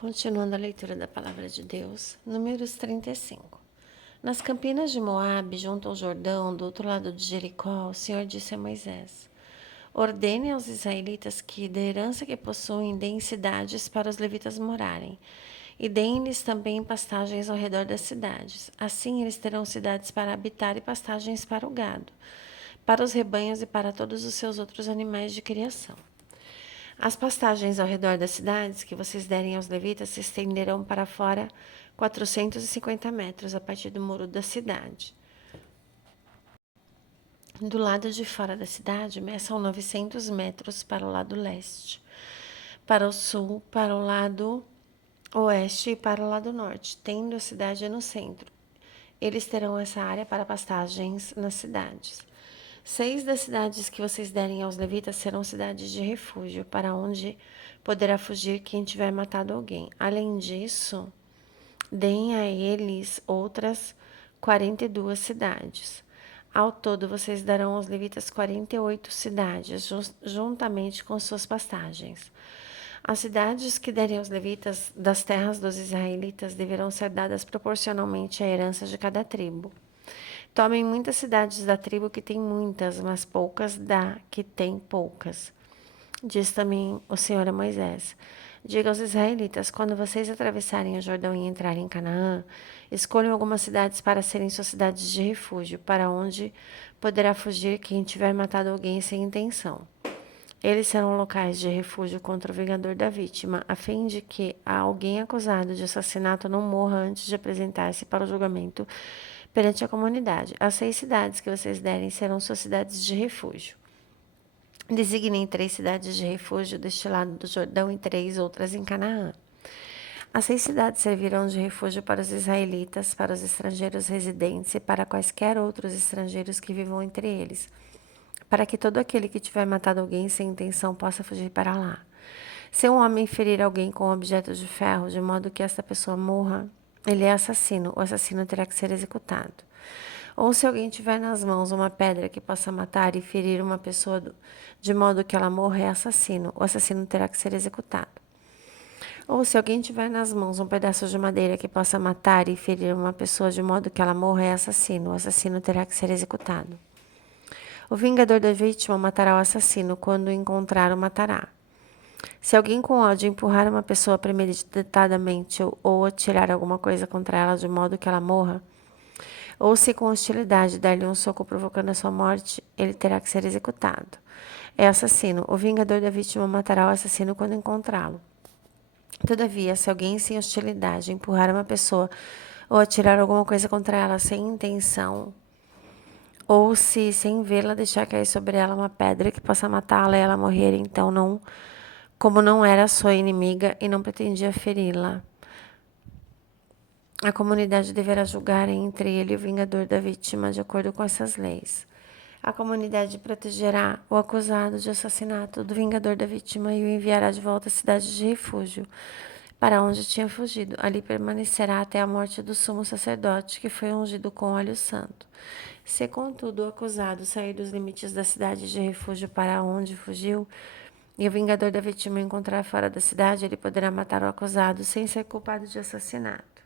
Continuando a leitura da Palavra de Deus, Números 35. Nas campinas de Moabe, junto ao Jordão, do outro lado de Jericó, o Senhor disse a Moisés: Ordene aos israelitas que, da herança que possuem, deem cidades para os levitas morarem, e deem-lhes também pastagens ao redor das cidades. Assim eles terão cidades para habitar e pastagens para o gado, para os rebanhos e para todos os seus outros animais de criação. As pastagens ao redor das cidades que vocês derem aos levitas se estenderão para fora 450 metros a partir do muro da cidade. Do lado de fora da cidade, meçam 900 metros para o lado leste, para o sul, para o lado oeste e para o lado norte, tendo a cidade no centro. Eles terão essa área para pastagens nas cidades. 6 das cidades que vocês derem aos levitas serão cidades de refúgio, para onde poderá fugir quem tiver matado alguém. Além disso, deem a eles outras 42 cidades. Ao todo, vocês darão aos levitas 48 cidades, juntamente com suas pastagens. As cidades que derem aos levitas das terras dos israelitas deverão ser dadas proporcionalmente à herança de cada tribo. Tomem muitas cidades da tribo que tem muitas, mas poucas da que tem poucas. Diz também o Senhor a Moisés: Diga aos israelitas: quando vocês atravessarem o Jordão e entrarem em Canaã, escolham algumas cidades para serem suas cidades de refúgio, para onde poderá fugir quem tiver matado alguém sem intenção. Eles serão locais de refúgio contra o vingador da vítima, a fim de que alguém acusado de assassinato não morra antes de apresentar-se para o julgamento perante a comunidade. As 6 cidades que vocês derem serão suas cidades de refúgio. Designem 3 cidades de refúgio deste lado do Jordão e 3 outras em Canaã. As 6 cidades servirão de refúgio para os israelitas, para os estrangeiros residentes e para quaisquer outros estrangeiros que vivam entre eles, para que todo aquele que tiver matado alguém sem intenção possa fugir para lá. Se um homem ferir alguém com um objeto de ferro, de modo que esta pessoa morra, ele é assassino. O assassino terá que ser executado. Ou se alguém tiver nas mãos uma pedra que possa matar e ferir uma pessoa de modo que ela morra, é assassino. O assassino terá que ser executado. Ou se alguém tiver nas mãos um pedaço de madeira que possa matar e ferir uma pessoa de modo que ela morra, é assassino. O assassino terá que ser executado. O vingador da vítima matará o assassino. Quando o encontrar, o matará. Se alguém com ódio empurrar uma pessoa premeditadamente ou atirar alguma coisa contra ela de modo que ela morra, ou se com hostilidade dar-lhe um soco provocando a sua morte, ele terá que ser executado. É assassino. O vingador da vítima matará o assassino quando encontrá-lo. Todavia, se alguém sem hostilidade empurrar uma pessoa ou atirar alguma coisa contra ela sem intenção, ou se, sem vê-la, deixar cair sobre ela uma pedra que possa matá-la e ela morrer, então não, como não era sua inimiga e não pretendia feri-la, a comunidade deverá julgar entre ele e o vingador da vítima de acordo com essas leis. A comunidade protegerá o acusado de assassinato do vingador da vítima e o enviará de volta à cidade de refúgio, para onde tinha fugido. Ali permanecerá até a morte do sumo sacerdote, que foi ungido com óleo santo. Se, contudo, o acusado sair dos limites da cidade de refúgio para onde fugiu, e o vingador da vítima encontrar fora da cidade, ele poderá matar o acusado sem ser culpado de assassinato.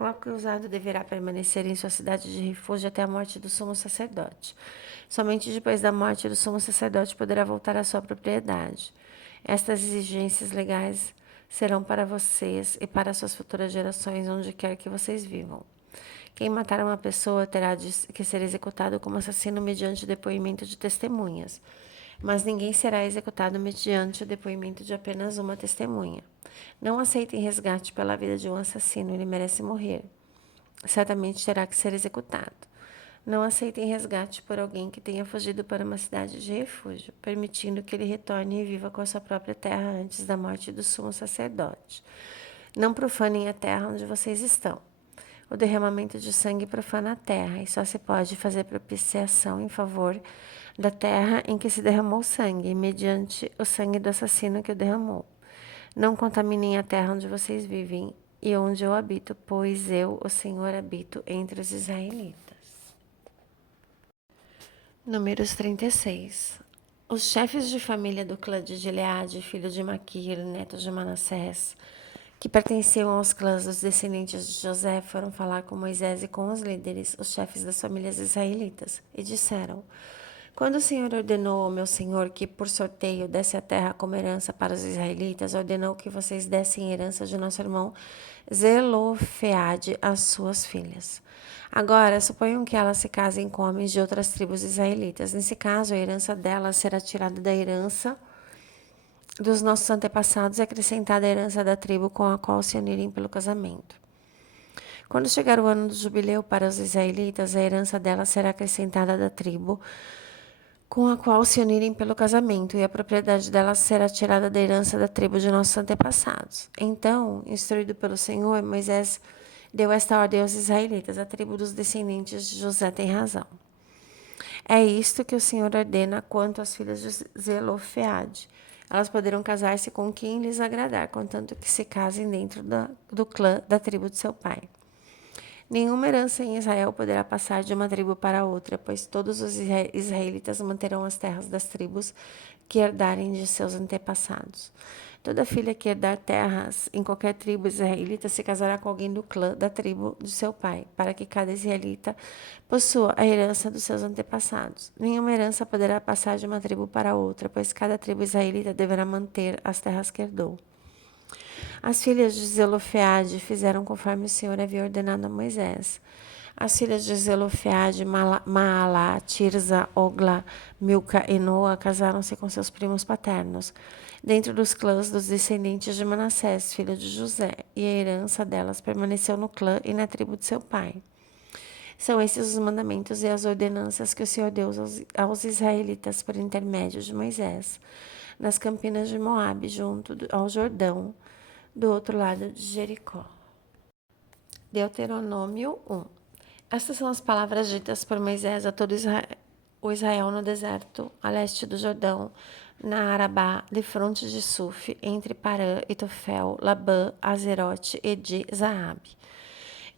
O acusado deverá permanecer em sua cidade de refúgio até a morte do sumo sacerdote. Somente depois da morte do sumo sacerdote poderá voltar à sua propriedade. Estas exigências legais serão para vocês e para suas futuras gerações, onde quer que vocês vivam. Quem matar uma pessoa terá que ser executado como assassino mediante o depoimento de testemunhas, mas ninguém será executado mediante o depoimento de apenas uma testemunha. Não aceitem resgate pela vida de um assassino, ele merece morrer. Certamente terá que ser executado. Não aceitem resgate por alguém que tenha fugido para uma cidade de refúgio, permitindo que ele retorne e viva com a sua própria terra antes da morte do sumo sacerdote. Não profanem a terra onde vocês estão. O derramamento de sangue profana a terra, e só se pode fazer propiciação em favor da terra em que se derramou sangue, mediante o sangue do assassino que o derramou. Não contaminem a terra onde vocês vivem e onde eu habito, pois eu, o Senhor, habito entre os israelitas. Números 36. Os chefes de família do clã de Gileade, filho de Maquir, neto de Manassés, que pertenciam aos clãs dos descendentes de José, foram falar com Moisés e com os líderes, os chefes das famílias israelitas, e disseram: Quando o Senhor ordenou ao meu senhor que, por sorteio, desse a terra como herança para os israelitas, ordenou que vocês dessem herança de nosso irmão Zelofeade às suas filhas. Agora, suponham que elas se casem com homens de outras tribos israelitas. Nesse caso, a herança delas será tirada da herança dos nossos antepassados e acrescentada à herança da tribo com a qual se unirem pelo casamento. Quando chegar o ano do jubileu para os israelitas, a herança delas será acrescentada da tribo com a qual se unirem pelo casamento, e a propriedade delas será tirada da herança da tribo de nossos antepassados. Então, instruído pelo Senhor, Moisés deu esta ordem aos israelitas: a tribo dos descendentes de José tem razão. É isto que o Senhor ordena quanto às filhas de Zelofeade. Elas poderão casar-se com quem lhes agradar, contanto que se casem dentro do clã da tribo de seu pai. Nenhuma herança em Israel poderá passar de uma tribo para outra, pois todos os israelitas manterão as terras das tribos que herdarem de seus antepassados. Toda filha que herdar terras em qualquer tribo israelita se casará com alguém do clã da tribo de seu pai, para que cada israelita possua a herança dos seus antepassados. Nenhuma herança poderá passar de uma tribo para outra, pois cada tribo israelita deverá manter as terras que herdou. As filhas de Zelofeade fizeram conforme o Senhor havia ordenado a Moisés. As filhas de Zelofeade, Maalá, Tirza, Ogla, Milca e Noa casaram-se com seus primos paternos, dentro dos clãs dos descendentes de Manassés, filho de José, e a herança delas permaneceu no clã e na tribo de seu pai. São esses os mandamentos e as ordenanças que o Senhor deu aos israelitas por intermédio de Moisés, nas campinas de Moabe, junto ao Jordão, do outro lado de Jericó. Deuteronômio 1. Estas são as palavras ditas por Moisés a todo o Israel no deserto, a leste do Jordão, na Arabá, defronte de Suf, entre Parã e Tofel, Labã, Azerote e de Zaabe.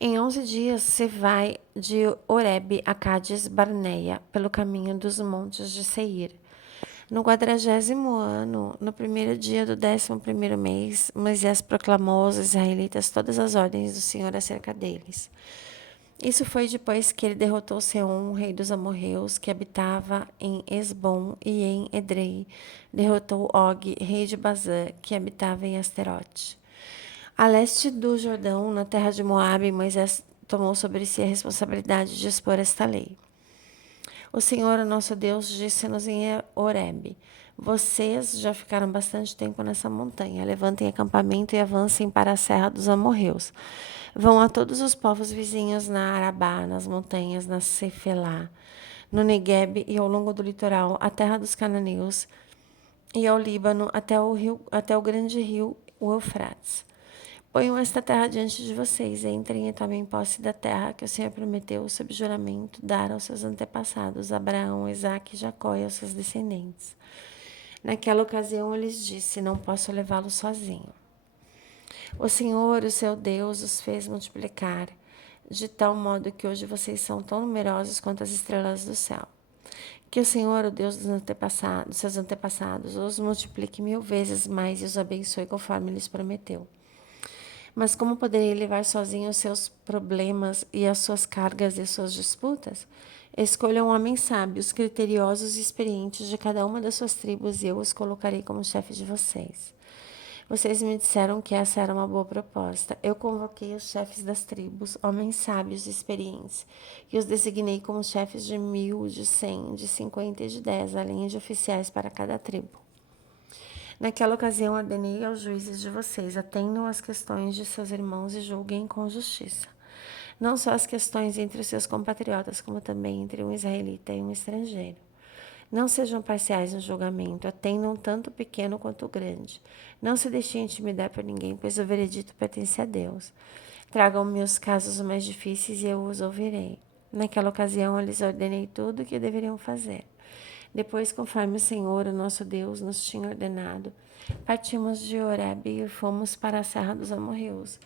Em 11 dias se vai de Horebe a Cádiz Barneia, pelo caminho dos montes de Seir. No 40º ano, no primeiro dia do 11º mês, Moisés proclamou aos israelitas todas as ordens do Senhor acerca deles. Isso foi depois que ele derrotou Seom, rei dos amorreus, que habitava em Esbom e em Edrei. Derrotou Og, rei de Bazã, que habitava em Asterote. A leste do Jordão, na terra de Moabe, Moisés tomou sobre si a responsabilidade de expor esta lei. O Senhor, o nosso Deus, disse-nos em Horebe: Vocês já ficaram bastante tempo nessa montanha. Levantem acampamento e avancem para a serra dos amorreus. Vão a todos os povos vizinhos na Arabá, nas montanhas, na Cefelá, no Negueb e ao longo do litoral, a terra dos cananeus e ao Líbano, até o grande rio, o Eufrates. Ponham esta terra diante de vocês, entrem e tomem posse da terra que o Senhor prometeu sob juramento dar aos seus antepassados, Abraão, Isaque e Jacó e aos seus descendentes. Naquela ocasião, ele lhes disse: Não posso levá-los sozinho. O Senhor, o seu Deus, os fez multiplicar, de tal modo que hoje vocês são tão numerosos quanto as estrelas do céu. Que o Senhor, o Deus dos seus antepassados, os multiplique 1000 vezes mais e os abençoe conforme lhes prometeu. Mas como poderei levar sozinho os seus problemas e as suas cargas e suas disputas? Escolham homens sábios, criteriosos e experientes de cada uma das suas tribos e eu os colocarei como chefe de vocês. Vocês me disseram que essa era uma boa proposta. Eu convoquei os chefes das tribos, homens sábios e experientes, e os designei como chefes de 1000, de 100, de 50 e de 10, além de oficiais para cada tribo. Naquela ocasião, ordenei aos juízes de vocês: atendam às questões de seus irmãos e julguem com justiça. Não só as questões entre os seus compatriotas, como também entre um israelita e um estrangeiro. Não sejam parciais no julgamento, atendam tanto o pequeno quanto o grande. Não se deixem intimidar por ninguém, pois o veredito pertence a Deus. Tragam-me os casos mais difíceis e eu os ouvirei. Naquela ocasião, eu lhes ordenei tudo o que deveriam fazer. Depois, conforme o Senhor, o nosso Deus, nos tinha ordenado, partimos de Horebe e fomos para a Serra dos Amorreus,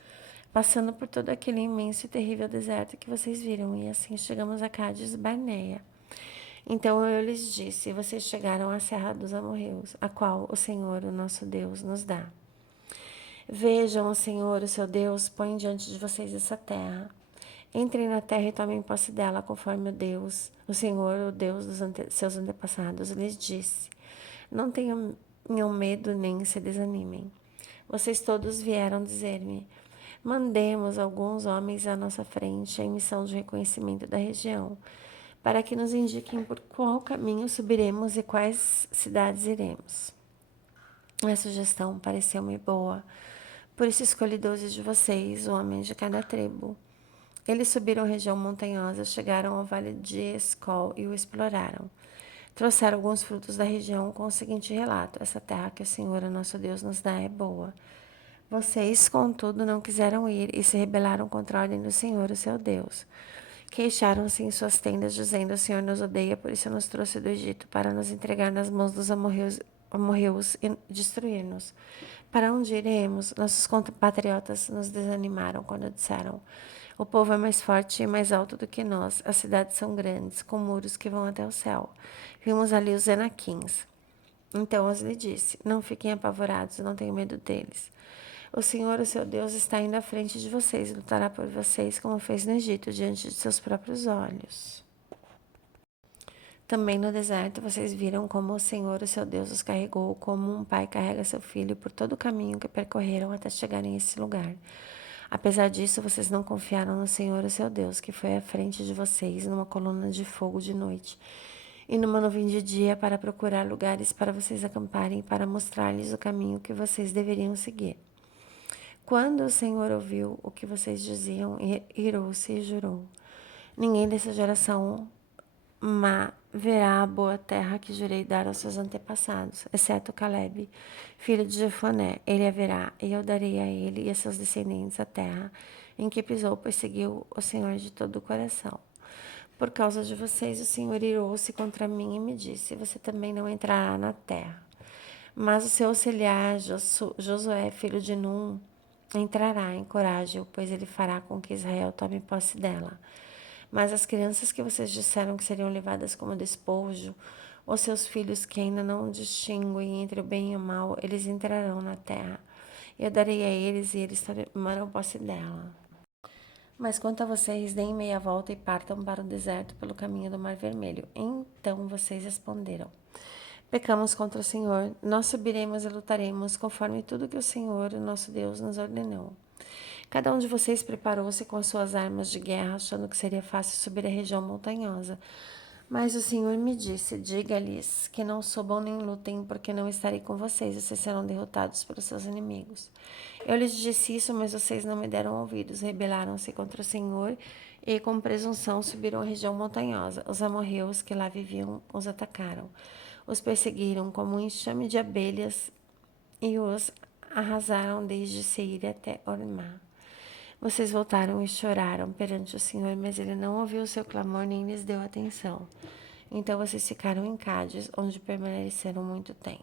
passando por todo aquele imenso e terrível deserto que vocês viram, e assim chegamos a Cádiz Barneia. Então eu lhes disse: vocês chegaram à Serra dos Amorreus, a qual o Senhor, o nosso Deus, nos dá. Vejam, o Senhor, o seu Deus, põe diante de vocês essa terra. Entrem na terra e tomem posse dela, conforme o Senhor, o Deus dos seus antepassados, lhes disse. Não tenham medo nem se desanimem. Vocês todos vieram dizer-me: mandemos alguns homens à nossa frente em missão de reconhecimento da região, para que nos indiquem por qual caminho subiremos e quais cidades iremos. A sugestão pareceu-me boa, por isso escolhi 12 de vocês, homens de cada tribo. Eles subiram a região montanhosa, chegaram ao vale de Escol e o exploraram. Trouxeram alguns frutos da região com o seguinte relato: essa terra que o Senhor, nosso Deus, nos dá é boa. Vocês, contudo, não quiseram ir e se rebelaram contra a ordem do Senhor, o seu Deus. Queixaram-se em suas tendas, dizendo: o Senhor nos odeia, por isso nos trouxe do Egito, para nos entregar nas mãos dos amorreus e destruir-nos. Para onde iremos? Nossos compatriotas nos desanimaram quando disseram: o povo é mais forte e mais alto do que nós. As cidades são grandes, com muros que vão até o céu. Vimos ali os Enaquins. Então os lhe disse: não fiquem apavorados, não tenham medo deles. O Senhor, o seu Deus, está indo à frente de vocês e lutará por vocês, como fez no Egito, diante de seus próprios olhos. Também no deserto vocês viram como o Senhor, o seu Deus, os carregou, como um pai carrega seu filho por todo o caminho que percorreram até chegarem a esse lugar. Apesar disso, vocês não confiaram no Senhor, o seu Deus, que foi à frente de vocês numa coluna de fogo de noite e numa nuvem de dia para procurar lugares para vocês acamparem e para mostrar-lhes o caminho que vocês deveriam seguir. Quando o Senhor ouviu o que vocês diziam, irou-se e jurou: ninguém dessa geração má verá a boa terra que jurei dar aos seus antepassados, exceto Caleb, filho de Jefoné. Ele a verá, e eu darei a ele e a seus descendentes a terra em que pisou, pois seguiu o Senhor de todo o coração. Por causa de vocês, o Senhor irou-se contra mim e me disse: você também não entrará na terra. Mas o seu auxiliar, Josué, filho de Num, entrará, encoraje-o, pois ele fará com que Israel tome posse dela. Mas as crianças que vocês disseram que seriam levadas como despojo, os seus filhos que ainda não distinguem entre o bem e o mal, eles entrarão na terra. Eu darei a eles e eles tomarão posse dela. Mas quanto a vocês, deem meia volta e partam para o deserto pelo caminho do Mar Vermelho. Então vocês responderam: pecamos contra o Senhor, nós subiremos e lutaremos conforme tudo que o Senhor, o nosso Deus, nos ordenou. Cada um de vocês preparou-se com as suas armas de guerra, achando que seria fácil subir a região montanhosa. Mas o Senhor me disse: diga-lhes que não subam nem lutem, porque não estarei com vocês, vocês serão derrotados pelos seus inimigos. Eu lhes disse isso, mas vocês não me deram ouvidos, rebelaram-se contra o Senhor e, com presunção, subiram a região montanhosa. Os amorreus que lá viviam os atacaram, os perseguiram como um enxame de abelhas e os arrasaram desde Seir até Ormá. Vocês voltaram e choraram perante o Senhor, mas ele não ouviu o seu clamor nem lhes deu atenção. Então vocês ficaram em Cádiz, onde permaneceram muito tempo.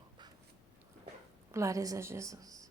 Glórias a Jesus.